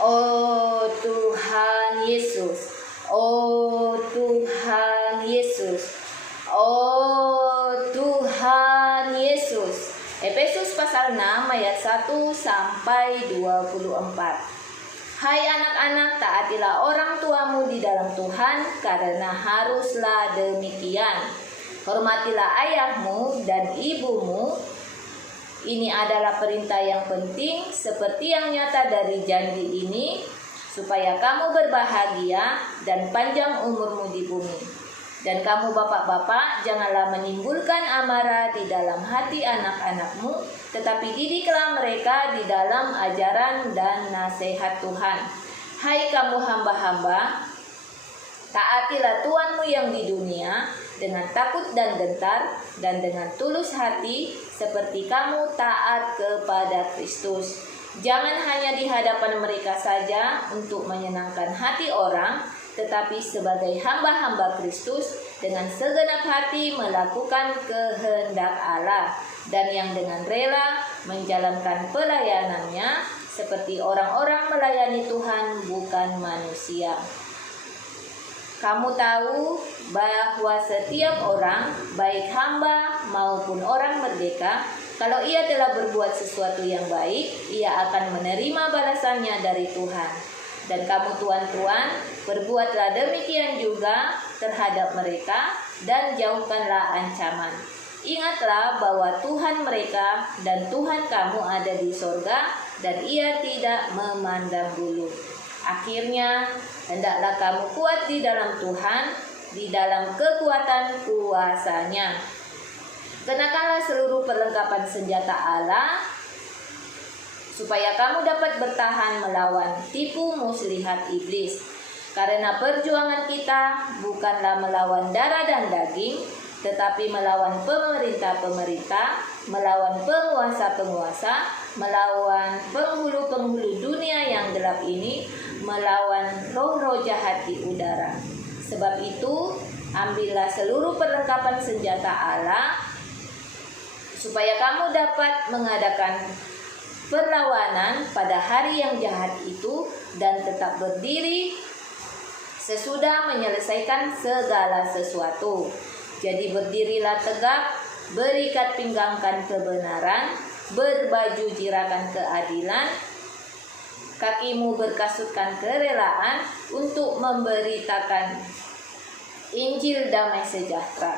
Oh Tuhan Yesus, oh Tuhan Yesus, oh Tuhan Yesus. Efesus pasal 6 ayat 1 sampai 24. Hai anak-anak, taatilah orang tuamu di dalam Tuhan, karena haruslah demikian. Hormatilah ayahmu dan ibumu. Ini adalah perintah yang penting, seperti yang nyata dari janji ini, supaya kamu berbahagia dan panjang umurmu di bumi. Dan kamu bapak-bapak, janganlah menimbulkan amarah di dalam hati anak-anakmu, tetapi didiklah mereka di dalam ajaran dan nasihat Tuhan. Hai kamu hamba-hamba, taatilah Tuhanmu yang di dunia dengan takut dan gentar dan dengan tulus hati, seperti kamu taat kepada Kristus. Jangan hanya di hadapan mereka saja untuk menyenangkan hati orang, tetapi sebagai hamba-hamba Kristus dengan segenap hati melakukan kehendak Allah, dan yang dengan rela menjalankan pelayanannya seperti orang-orang melayani Tuhan, bukan manusia. Kamu tahu bahwa setiap orang, baik hamba maupun orang merdeka, kalau ia telah berbuat sesuatu yang baik, ia akan menerima balasannya dari Tuhan. Dan kamu tuan-tuan, berbuatlah demikian juga terhadap mereka dan jauhkanlah ancaman. Ingatlah bahwa Tuhan mereka dan Tuhan kamu ada di sorga, dan ia tidak memandang bulu. Akhirnya, hendaklah kamu kuat di dalam Tuhan, di dalam kekuatan kuasa-Nya. Kenakanlah seluruh perlengkapan senjata Allah, supaya kamu dapat bertahan melawan tipu muslihat iblis. Karena perjuangan kita bukanlah melawan darah dan daging, tetapi melawan pemerintah-pemerintah, melawan penguasa-penguasa, melawan penghulu-penghulu dunia yang gelap ini, melawan roh-roh jahat di udara. Sebab itu, ambillah seluruh perlengkapan senjata Allah, supaya kamu dapat mengadakan perlawanan pada hari yang jahat itu dan tetap berdiri sesudah menyelesaikan segala sesuatu. Jadi berdirilah tegak, berikat pinggangkan kebenaran, berbaju jirakan keadilan, kakimu berkasutkan kerelaan untuk memberitakan Injil damai sejahtera.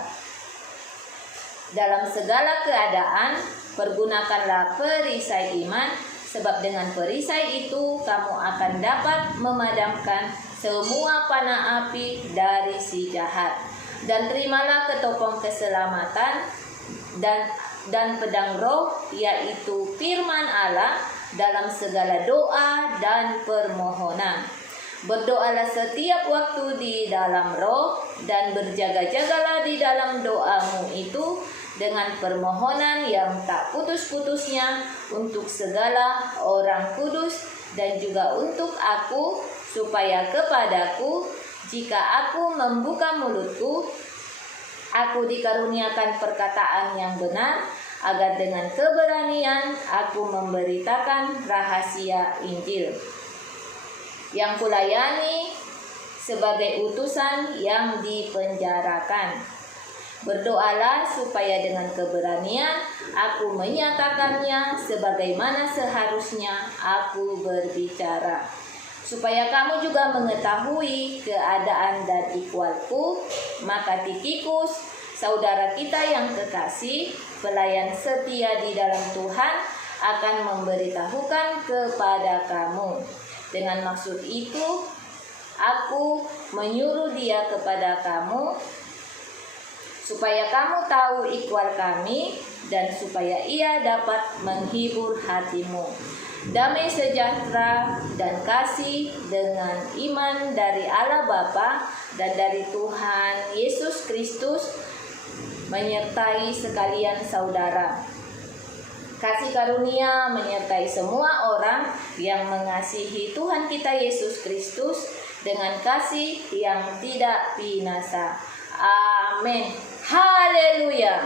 Dalam segala keadaan, pergunakanlah perisai iman, sebab dengan perisai itu kamu akan dapat memadamkan semua panah api dari si jahat. Dan terimalah ketopong keselamatan dan pedang roh, yaitu firman Allah, dalam segala doa dan permohonan. Berdoalah setiap waktu di dalam roh, dan berjaga-jagalah di dalam doamu itu dengan permohonan yang tak putus-putusnya untuk segala orang kudus, dan juga untuk aku, supaya kepadaku, jika aku membuka mulutku, aku dikaruniakan perkataan yang benar, agar dengan keberanian aku memberitakan rahasia Injil yang kulayani sebagai utusan yang dipenjarakan. Berdoalah supaya dengan keberanian aku menyatakannya sebagaimana seharusnya aku berbicara, supaya kamu juga mengetahui keadaan dan ikhwalku. Maka Tikhikus, saudara kita yang kekasih, pelayan setia di dalam Tuhan, akan memberitahukan kepada kamu. Dengan maksud itu, aku menyuruh dia kepada kamu, supaya kamu tahu ikhwal kami, dan supaya ia dapat menghibur hatimu. Damai sejahtera dan kasih dengan iman dari Allah Bapa dan dari Tuhan Yesus Kristus menyertai sekalian saudara. Kasih karunia menyertai semua orang yang mengasihi Tuhan kita Yesus Kristus dengan kasih yang tidak binasa. Amin. Haleluya.